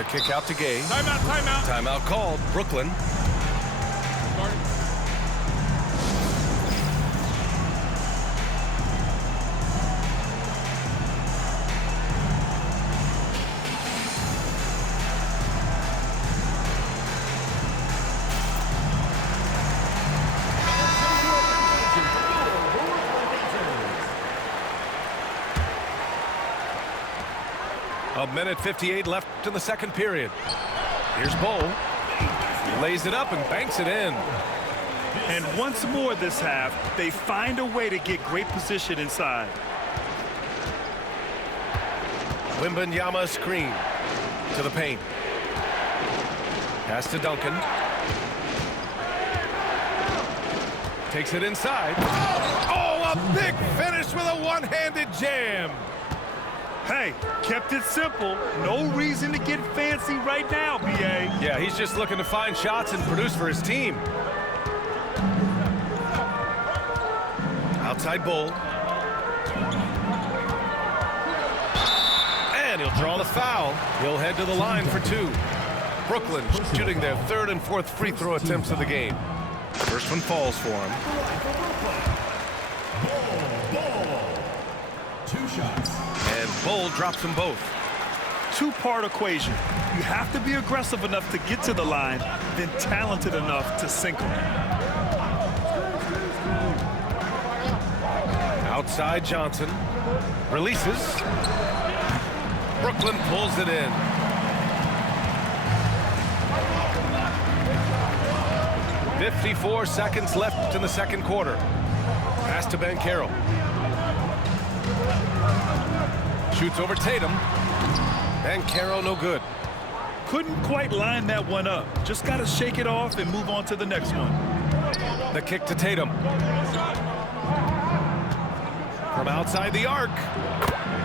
The kick out to Gay. Timeout, timeout. Timeout called. Brooklyn. A minute 58 left in the second period. Here's Bull. He lays it up and banks it in. And once more this half, they find a way to get great position inside. Wembanyama screen to the paint. Pass to Duncan. Takes it inside. Oh, a big finish with a one-handed jam. Hey, kept it simple. No reason to get fancy right now, B.A. Yeah, he's just looking to find shots and produce for his team. Outside Bull. And he'll draw the foul. He'll head to the line for two. Brooklyn shooting their third and fourth free throw attempts of the game. First one falls for him. Ball. 2 shots. And Bull drops them both. Two-part equation. You have to be aggressive enough to get to the line, then talented enough to sink them. Outside Johnson. Releases. Brooklyn pulls it in. .54 seconds left in the second quarter. Pass to Banchero. Shoots over Tatum. Banchero no good. Couldn't quite line that one up. Just got to shake it off and move on to the next one. The kick to Tatum. From outside the arc.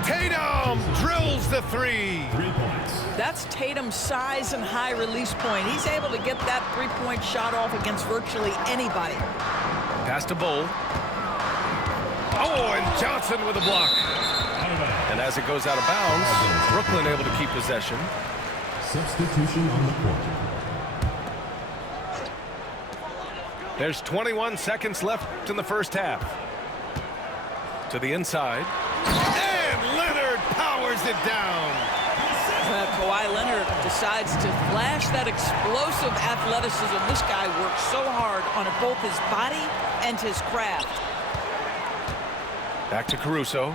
Tatum drills the 3. 3 points. That's Tatum's size and high release point. He's able to get that three-point shot off against virtually anybody. Pass to Bull. Oh, and Johnson with a block. And as it goes out of bounds, Brooklyn able to keep possession. Substitution on the court. There's 21 seconds left in the first half. To the inside. And Leonard powers it down. Kawhi Leonard decides to flash that explosive athleticism. This guy works so hard on both his body and his craft. Back to Caruso.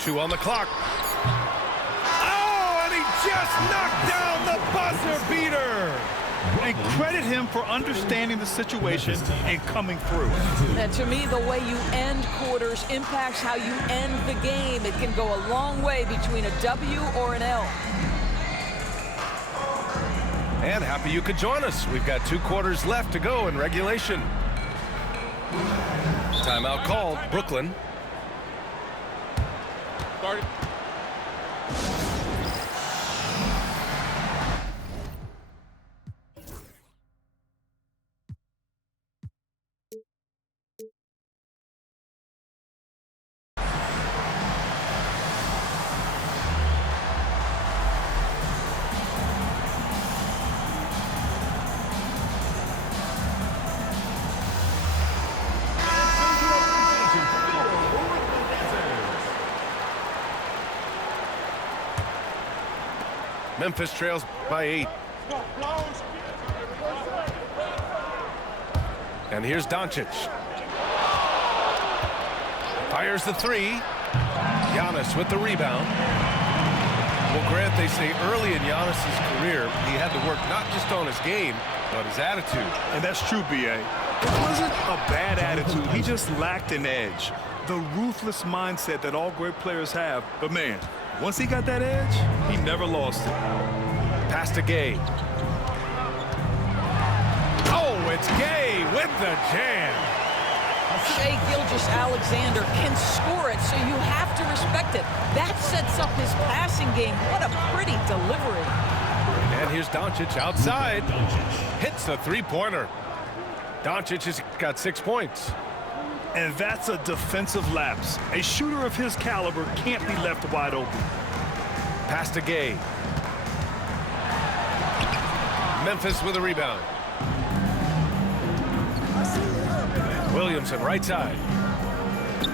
2 on the clock. Oh, and he just knocked down the buzzer beater. And credit him for understanding the situation and coming through. And to me, the way you end quarters impacts how you end the game. It can go a long way between a W or an L. And happy you could join us. We've got 2 quarters left to go in regulation. Timeout called. Brooklyn. Started. Memphis trails by 8. And here's Doncic. Fires the 3. Giannis with the rebound. Well, Grant, they say early in Giannis's career, he had to work not just on his game, but his attitude. And that's true, B.A. It wasn't a bad attitude. He just lacked an edge. The ruthless mindset that all great players have. But, man, once he got that edge, he never lost it. Pass to Gay. Oh, it's Gay with the jam. Shai Gilgeous-Alexander can score it, so you have to respect it. That sets up his passing game. What a pretty delivery. And here's Doncic outside. Hits the three-pointer. Doncic has got 6 points. And that's a defensive lapse. A shooter of his caliber can't be left wide open. Pass to Gay. Memphis with a rebound. Williamson, right side.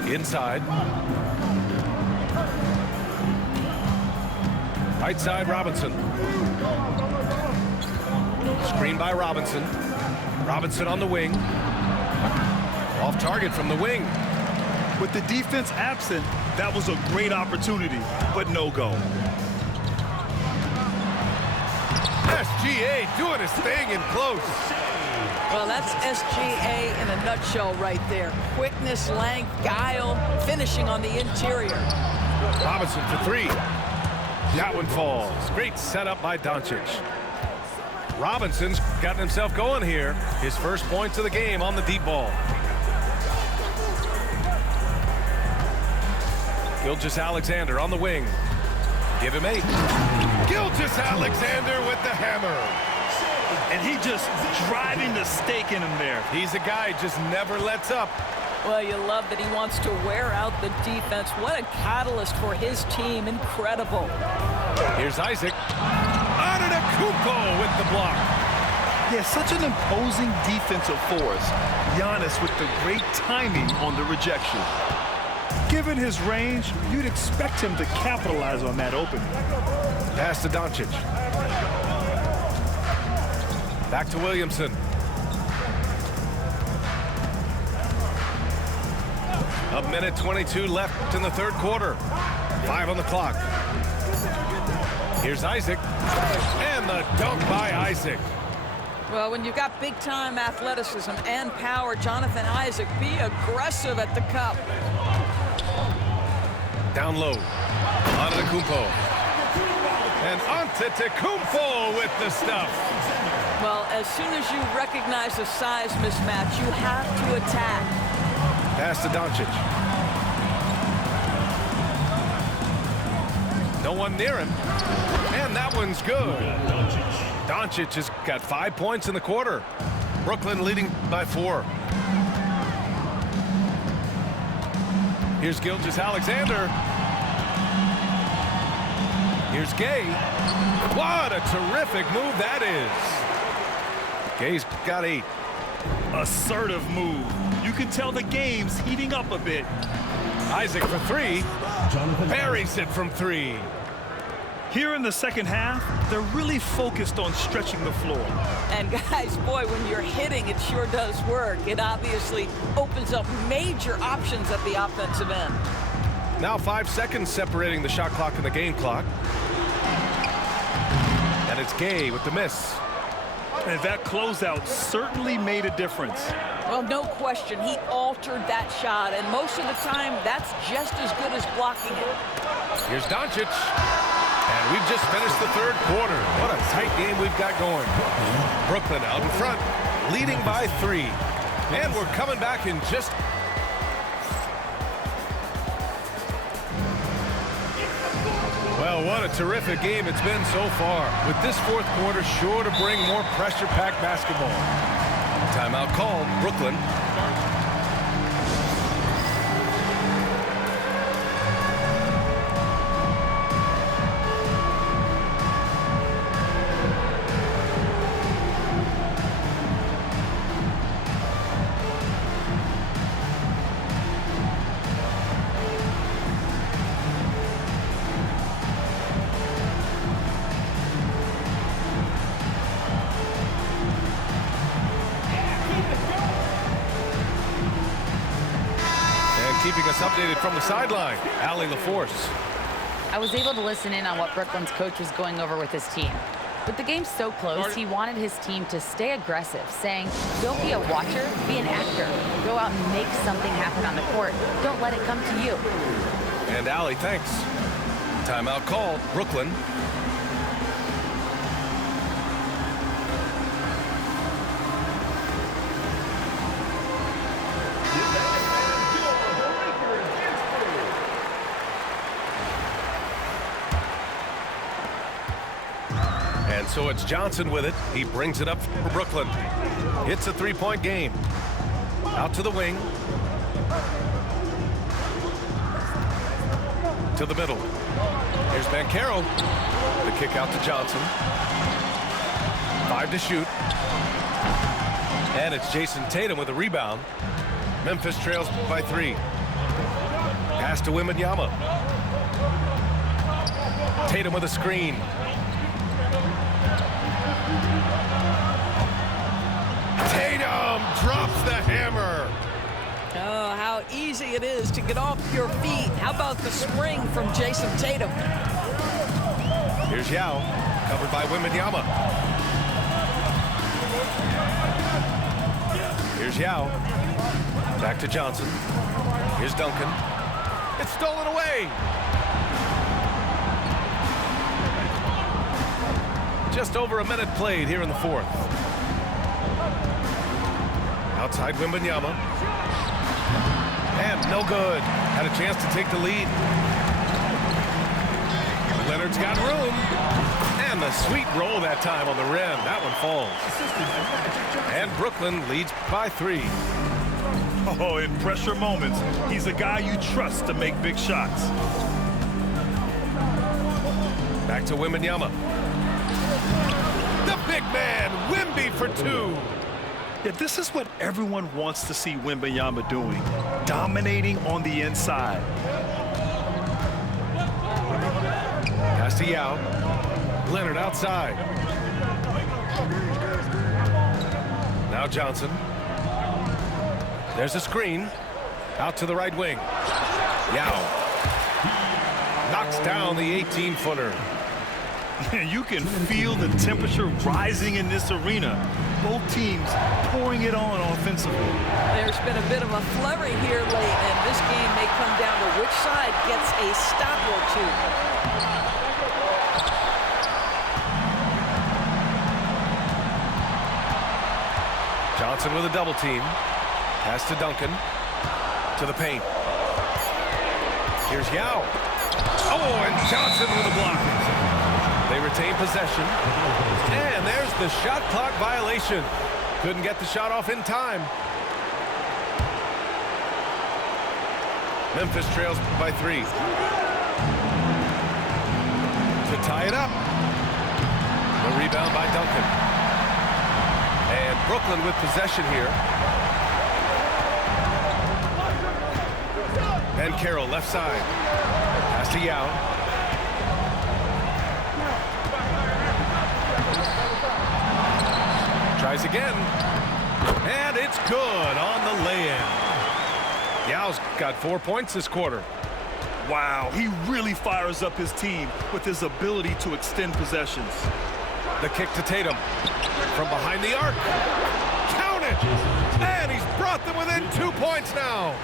Inside. Right side, Robinson. Screen by Robinson. Robinson on the wing. Off target from the wing. With the defense absent, that was a great opportunity, but no go. SGA doing his thing in close. Well, that's SGA in a nutshell right there. Quickness, length, guile, finishing on the interior. Robinson for three. That one falls. Great setup by Doncic. Robinson's gotten himself going here. His first points of the game on the deep ball. Gilgeous-Alexander on the wing. Give him 8. Gilgeous-Alexander with the hammer. And he just driving the stake in him there. He's a guy who just never lets up. Well, you love that he wants to wear out the defense. What a catalyst for his team. Incredible. Here's Isaac. Antetokounmpo with the block. Yeah, such an imposing defensive force. Giannis with the great timing on the rejection. Given his range, you'd expect him to capitalize on that opening. Pass to Doncic. Back to Williamson. A minute 22 left in the third quarter. 5 on the clock. Here's Isaac. And the dunk by Isaac. Well, when you've got big-time athleticism and power, Jonathan Isaac, be aggressive at the cup. Down low. Antetokounmpo. And Antetokounmpo with the stuff. Well, as soon as you recognize a size mismatch, you have to attack. Pass to Doncic. No one near him. And that one's good. Doncic has got 5 points in the quarter. Brooklyn leading by 4. Here's Gilgeous-Alexander. Here's Gay. What a terrific move that is. Gay's got 8. Assertive move. You can tell the game's heating up a bit. Isaac for 3. Buries it from 3. Here in the second half, they're really focused on stretching the floor. And guys, boy, when you're hitting, it sure does work. It obviously opens up major options at the offensive end. Now 5 seconds separating the shot clock and the game clock. And it's Gay with the miss. And that closeout certainly made a difference. Well, no question, he altered that shot, and most of the time, that's just as good as blocking it. Here's Doncic. And we've just finished the third quarter. What a tight game we've got going. Brooklyn out in front, leading by 3. And we're coming back in just... Well, what a terrific game it's been so far. With this fourth quarter sure to bring more pressure-packed basketball. Timeout called, Brooklyn. Keeping us updated from the sideline, Allie LaForce. I was able to listen in on what Brooklyn's coach was going over with his team. With the game so close, he wanted his team to stay aggressive, saying, don't be a watcher, be an actor. Go out and make something happen on the court. Don't let it come to you. And Allie, thanks. Timeout called, Brooklyn. And so it's Johnson with it. He brings it up for Brooklyn. It's a 3-point game. Out to the wing. To the middle. Here's Banchero. The kick out to Johnson. 5 to shoot. And it's Jason Tatum with a rebound. Memphis trails by 3. Pass to Wembanyama. Tatum with a screen. Tatum drops the hammer. Oh, how easy it is to get off your feet. How about the spring from Jason Tatum? Here's Yao, covered by Wembanyama. Here's Yao. Back to Johnson. Here's Duncan. It's stolen away. Just over a minute played here in the 4th. Outside Wembanyama. And no good. Had a chance to take the lead. Leonard's got room. And the sweet roll that time on the rim. That one falls. And Brooklyn leads by 3. Oh, in pressure moments, he's a guy you trust to make big shots. Back to Wembanyama. The big man, Wemby for 2. Yeah, this is what everyone wants to see Wembanyama doing, dominating on the inside. Pass to Yao. Leonard outside. Now Johnson. There's a screen. Out to the right wing. Yao. Knocks down the 18-footer. You can feel the temperature rising in this arena. Both teams pouring it on offensively. There's been a bit of a flurry here late, and this game may come down to which side gets a stop or 2. Johnson with a double team. Pass to Duncan. To the paint. Here's Yao. Oh, and Johnson with a block. They retain possession. And there's the shot clock violation. Couldn't get the shot off in time. Memphis trails by 3. To tie it up. The rebound by Duncan. And Brooklyn with possession here. Banchero left side. Pass to Yao. Tries again. And it's good on the lay-in. Yao's got 4 points this quarter. Wow, he really fires up his team with his ability to extend possessions. The kick to Tatum. From behind the arc. Count it! And he's brought them within 2 points now.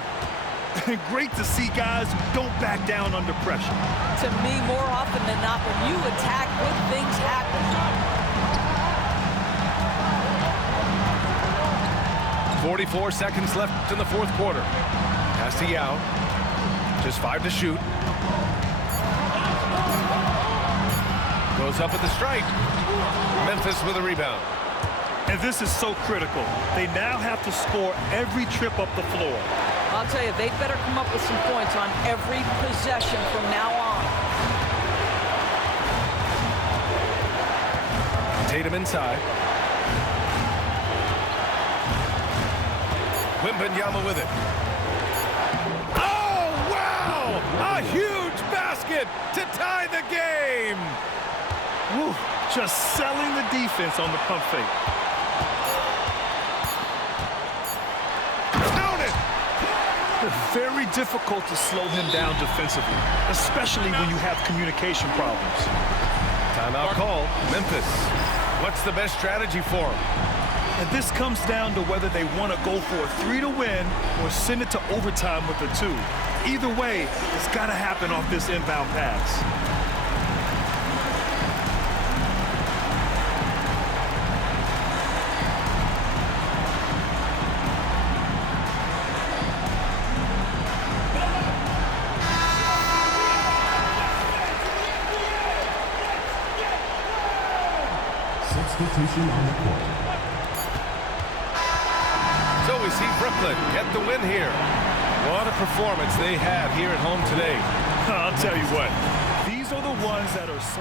Great to see guys who don't back down under pressure. To me, more often than not, when you attack, good things happen. 44 seconds left in the 4th quarter. Pass to Yao. Just 5 to shoot. Goes up at the stripe. Memphis with a rebound. And this is so critical. They now have to score every trip up the floor. I'll tell you, they'd better come up with some points on every possession from now on. Tatum inside. Wembanyama with it. Oh, wow! A huge basket to tie the game! Woo, just selling the defense on the pump fake. Count it! Very difficult to slow him down defensively, especially when you have communication problems. Timeout call. Memphis. What's the best strategy for him? And this comes down to whether they want to go for a 3 to win or send it to overtime with a 2. Either way, it's got to happen off this inbound pass. Substitution on the court. So we see Brooklyn get the win here. What a performance they had here at home today. I'll tell you what, these are the ones that are so